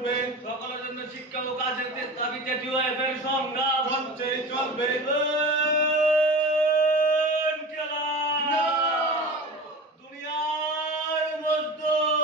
উঠবে, সকলের জন্য শিক্ষা ও কাজের দাবিতে টিওএফের সংগ্রাম চলছে চলবে। দুনিয়ার মজদুর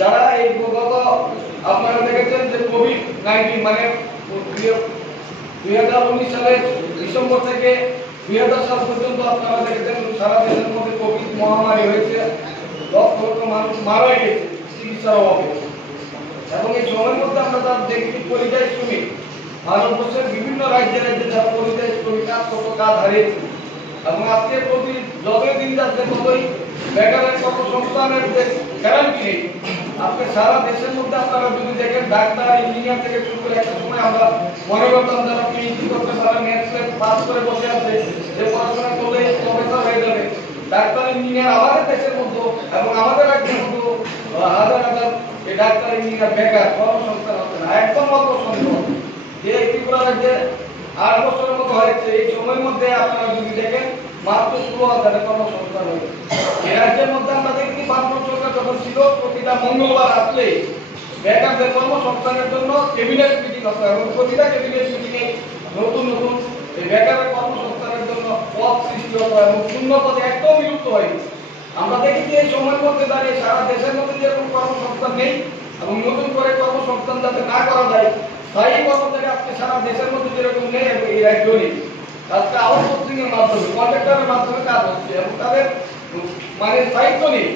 যারা এই গত আপনারা দেখেছেন যে কোভিড-19 মানে 2019 সালের ডিসেম্বর থেকে 2000 সাল পর্যন্ত আপনারা দেখেছেন সারা দেশের মধ্যে কোভিড মহামারী হয়েছে, লক্ষ লক্ষ মানুষ মারা গেছে চিকিৎসার অভাবে। এবং এই সময়ের মধ্যে আমরা তার দেখি পরিযায়ী শ্রমিক ভারতবর্ষের বিভিন্ন রাজ্যে রাজ্যে যারা পরিযায়ী শ্রমিকরা কত কাজ হারিয়েছে। এবং আজকে প্রতি যতই দিন যাচ্ছে ততই বেকারের কর্মসংস্থানের যে গ্যারান্টি নেই। আজকে সারা দেশের মধ্যে আপনারা যদি দেখেন ডাক্তার ইঞ্জিনিয়ার থেকে শুরু করে একটা সময় আমরা মনে করতাম যারা পিএইচডি করতে তারা নেট পাস করে বসে আছে যে পড়াশোনা করলে প্রফেসর হয়ে যাবে। ডাক্তার ইঞ্জিনিয়ার আমাদের দেশের মধ্যে এবং আমাদের রাজ্যের মধ্যে হাজার হাজার এই ডাক্তার ইঞ্জিনিয়ার বেকার, কর্মসংস্থান হচ্ছে না। একদম অল্প সংখ্যক যে ত্রিপুরা রাজ্যে 8 বছরের মতো হয়েছে, এই সময়ের মধ্যে আপনারা যদি দেখেন মাত্র 16,000 কর্মসংস্থান হয়েছে। এই রাজ্যের মধ্যে আমরা দেখি 5 বছর যখন ছিল প্রতিটা মঙ্গলবার আসলে বেকারদের কর্মসংস্থানের জন্য ক্যাবিনেট মিটিং হতো এবং প্রতিটা ক্যাবিনেট মিটিংয়ে নতুন নতুন বেকারের কর্মসংস্থানের জন্য পদ সৃষ্টি হতো এবং শূন্য পদে একদম বিলুপ্ত হয়নি। আমরা দেখি যে এই সময়ের মধ্যে দাঁড়িয়ে সারা দেশের মধ্যে যেরকম কর্মসংস্থান নেই এবং নতুন করে কর্মসংস্থান যাতে না করা যায় স্থায়ী কর্মচারী আজকে সারা দেশের মধ্যে যেরকম নেই এবং এই রাজ্য নেই। আজকে আউটসোর্সিং এর মাধ্যমে কন্ট্রাক্টরের মাধ্যমে কাজ হচ্ছে এবং তাদের মানে স্থায়িত্ব নেই।